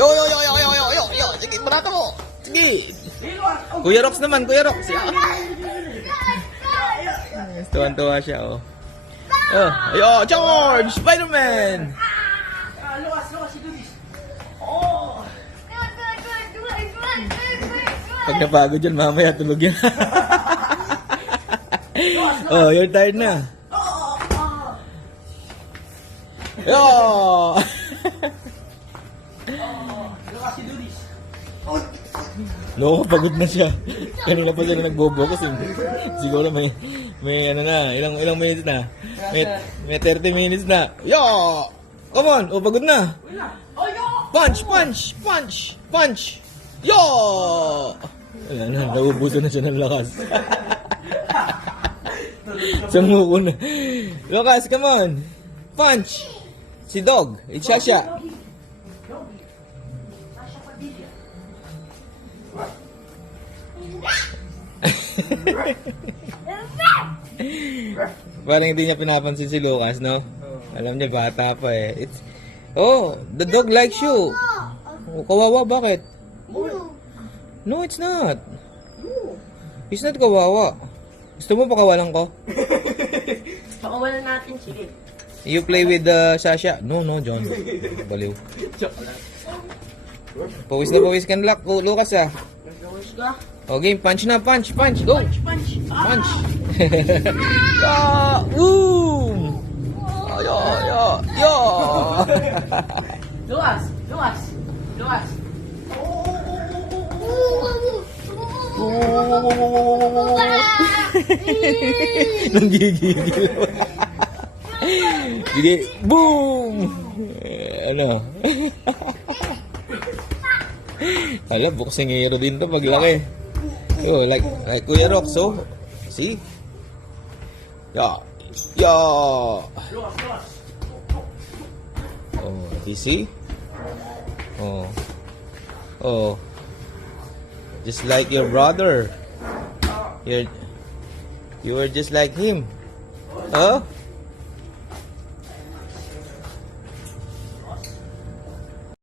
Yo, yo, yo, yo, yo, yo, yo, yo. Sige, barata mo. Sige. Kuya Rox naman, Kuya Rox. Tuwan-tuwa siya, oh. Oh, yo, George! Spider-Man! Pag napagod yan, mamaya tulog yan. Oh, you're tired na. Yo! No, pagod na siya. Kanina pa siya nagbobo kasi siguro may ano na, ilang minutes na. May 30 minutes na. Yo! Come on! Oh, pagod na. Punch, punch, punch, punch. Yo! Wala na, naubuso na siya ng lakas. Sumuko na. Lucas, come on. Punch. Si Dog. It's Shasha. Parang hindi niya pinapansin si Lucas, no? Alam niya, bata pa eh. Oh, the dog likes you. Oh, kawawa, bakit? No, it's not. It's not kawawa. Gusto mo pakawalan ko? Pakawalan natin, sige. You play with Sasha? No, John. Baliw. Pawis na pawis ka na, Lucas, ah. Gawis ka? O, game. Punch na, punch, punch. Go! Punch! Punch! Ah! Boom! Yo, yo, yo! Luwas! Luwas! Luwas! Nanggigigil. Sige, boom! Ano? Alam, boksingero din to paglaki. Oh, like Kuya Rox, so. See? Yeah. Yeah. Oh, you see? Oh. Oh. Just like your brother. You were just like him. Oh?